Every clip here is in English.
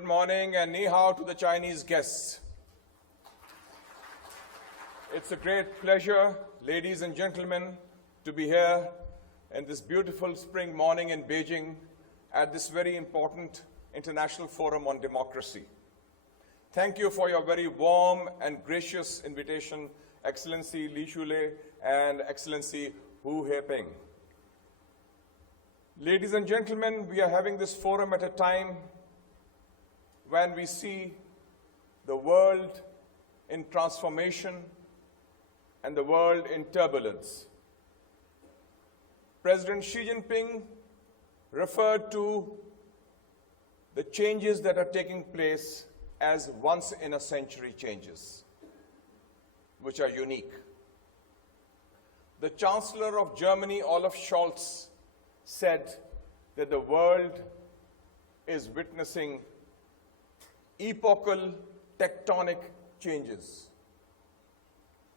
Good morning and ni hao to the Chinese guests. It's a great pleasure, ladies and gentlemen, to be here in this beautiful spring morning in Beijing at this very important International Forum on Democracy. Thank you for your very warm and gracious invitation, Excellency Li Shule and Excellency Hu Heping. Ladies and gentlemen, we are having this forum at a time when we see the world in transformation and the world in turbulence. President Xi Jinping referred to the changes that are taking place as once-in-a-century changes, which are unique. The Chancellor of Germany, Olaf Scholz, said that the world is witnessing epochal tectonic changes.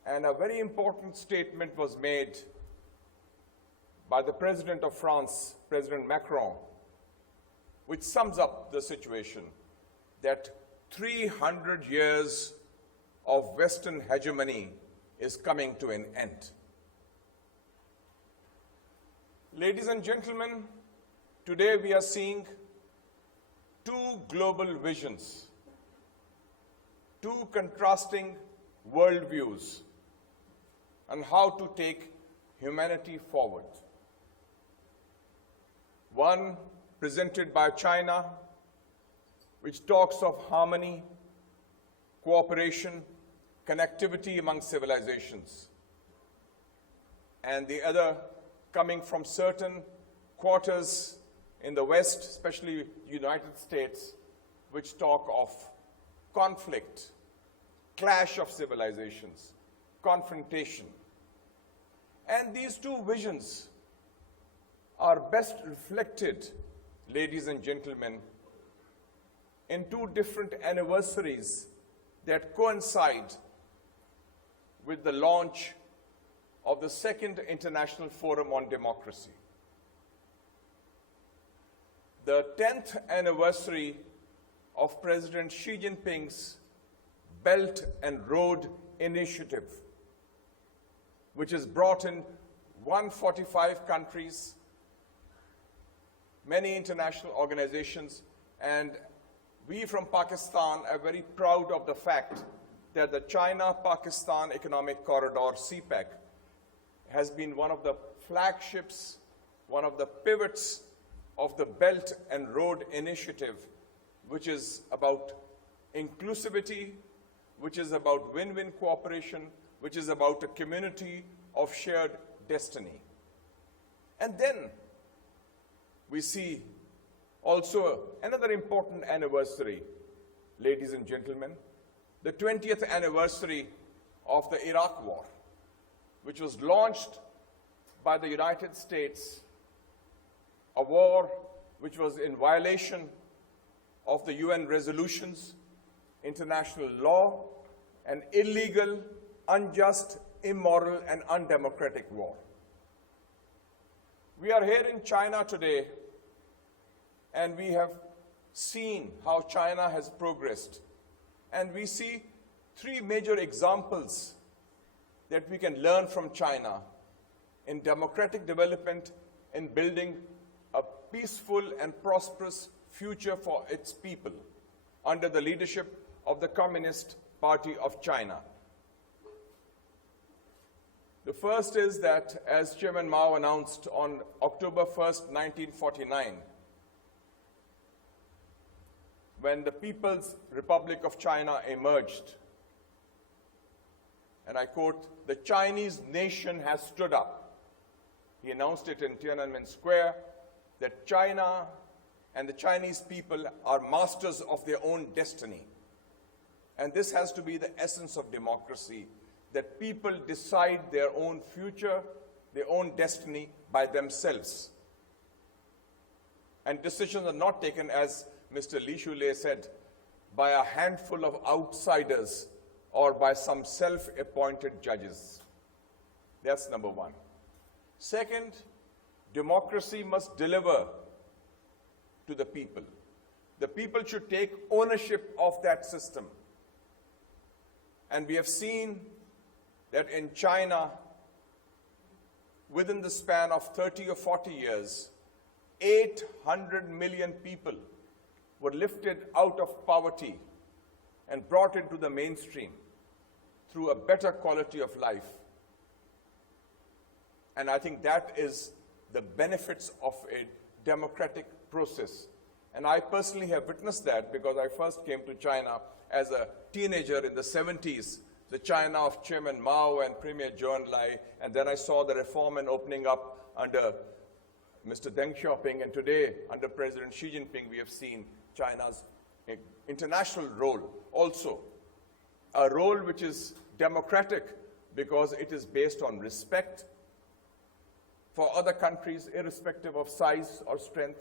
And a very important statement was made by the President of France, President Macron, which sums up the situation, that 300 years of Western hegemony is coming to an end. Ladies and gentlemen, today we are seeing two global visions, two contrasting worldviews on how to take humanity forward. One presented by China, which talks of harmony, cooperation, connectivity among civilizations, and the other coming from certain quarters in the West, especially the United States, which talk of conflict, clash of civilizations, confrontation. And these two visions are best reflected, ladies and gentlemen, in two different anniversaries that coincide with the launch of the Second International Forum on Democracy. The 10th anniversary of President Xi Jinping's Belt and Road Initiative, which has brought in 145 countries, many international organizations, and we from Pakistan are very proud of the fact that the China-Pakistan Economic Corridor, CPEC, has been one of the flagships, one of the pivots of the Belt and Road Initiative, which is about inclusivity, which is about win-win cooperation, which is about a community of shared destiny. And then we see also another important anniversary, ladies and gentlemen, the 20th anniversary of the Iraq War, which was launched by the United States, a war which was in violation of the UN resolutions, international law, an illegal, unjust, immoral, and undemocratic war. We are here in China today, and we have seen how China has progressed. And we see three major examples that we can learn from China in democratic development, in building a peaceful and prosperous future for its people under the leadership of the Communist Party of China. The first is that, as Chairman Mao announced on October 1st, 1949, when the People's Republic of China emerged, and I quote, "The Chinese nation has stood up." He announced it in Tiananmen Square, that China and the Chinese people are masters of their own destiny. And this has to be the essence of democracy, that people decide their own future, their own destiny by themselves. And decisions are not taken, as Mr. Li Shule said, by a handful of outsiders or by some self-appointed judges. That's number one. Second, democracy must deliver to the people. The people should take ownership of that system. And we have seen that in China, within the span of 30 or 40 years, 800 million people were lifted out of poverty and brought into the mainstream through a better quality of life. And I think that is the benefits of a democratic process. And I personally have witnessed that because I first came to China as a teenager in the 70s, the China of Chairman Mao and Premier Zhou Enlai, and then I saw the reform and opening up under Mr. Deng Xiaoping, and today, under President Xi Jinping, we have seen China's international role also. A role which is democratic because it is based on respect for other countries, irrespective of size or strength.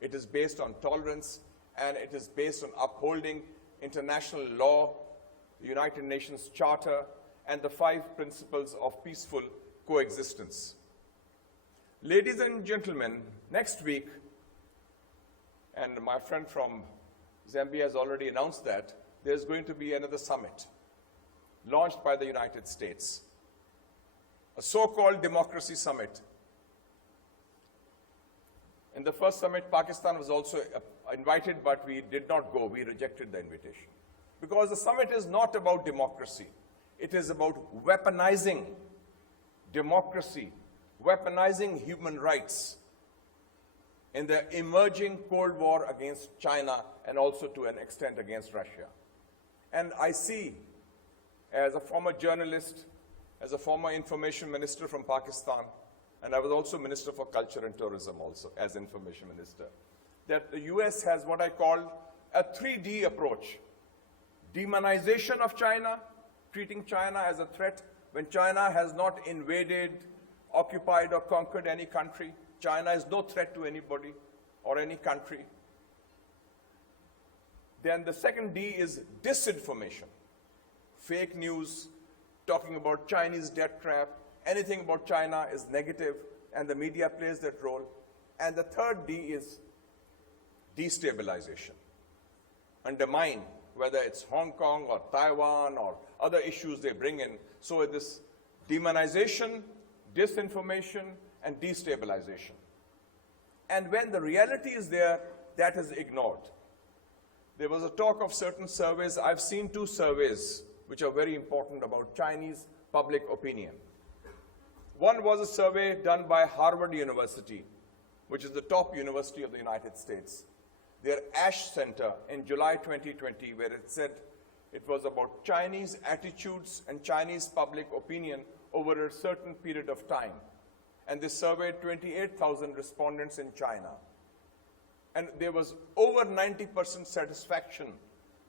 It is based on tolerance, and it is based on upholding international law, the United Nations Charter, and the 5 principles of peaceful coexistence. Ladies and gentlemen, next week, and my friend from Zambia has already announced that, there's going to be another summit launched by the United States, a so-called democracy summit. In the first summit, Pakistan was also invited, but we did not go. We rejected the invitation. Because the summit is not about democracy. It is about weaponizing democracy, weaponizing human rights in the emerging Cold War against China and also to an extent against Russia. And I see, as a former journalist, as a former information minister from Pakistan, and I was also Minister for Culture and Tourism also as information minister, that the US has what I call a 3D approach. Demonization of China, treating China as a threat when China has not invaded, occupied or conquered any country. China is no threat to anybody or any country. Then the second D is disinformation. Fake news, talking about Chinese death trap, anything about China is negative, and the media plays that role. And the third D is destabilization. Undermine, whether it's Hong Kong or Taiwan or other issues they bring in. So this demonization, disinformation, and destabilization. And when the reality is there, that is ignored. There was a talk of certain surveys. I've seen 2 surveys which are very important about Chinese public opinion. One was a survey done by Harvard University, which is the top university of the United States. Their Ash Center in July 2020, where it said it was about Chinese attitudes and Chinese public opinion over a certain period of time. And they surveyed 28,000 respondents in China. And there was over 90% satisfaction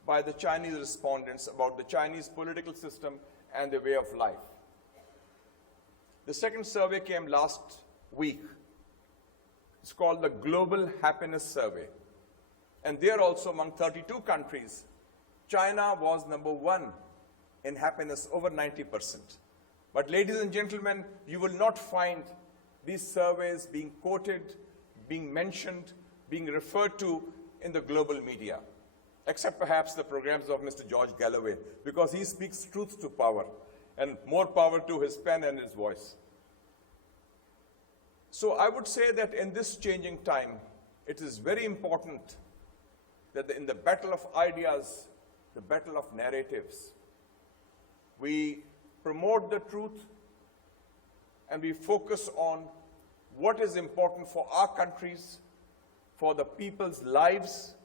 by the Chinese respondents about the Chinese political system and their way of life. The second survey came last week. It's called the Global Happiness Survey. And there also, among 32 countries, China was number 1 in happiness, over 90%. But ladies and gentlemen, you will not find these surveys being quoted, being mentioned, being referred to in the global media, except perhaps the programs of Mr. George Galloway, because he speaks truth to power, and more power to his pen and his voice. So I would say that in this changing time, it is very important that in the battle of ideas, the battle of narratives, we promote the truth and we focus on what is important for our countries, for the people's lives,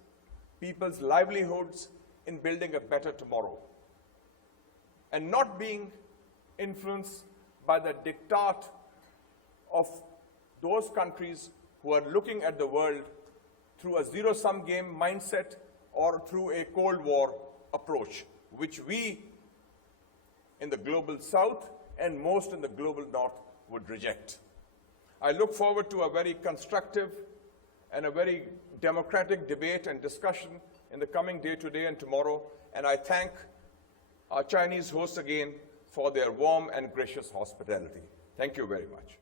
people's livelihoods in building a better tomorrow. And not being influenced by the diktat of those countries who are looking at the world through a zero-sum game mindset or through a Cold War approach, which we in the global South and most in the global North would reject. I look forward to a very constructive and a very democratic debate and discussion in the coming day today and tomorrow, and I thank our Chinese hosts again for their warm and gracious hospitality. Thank you very much.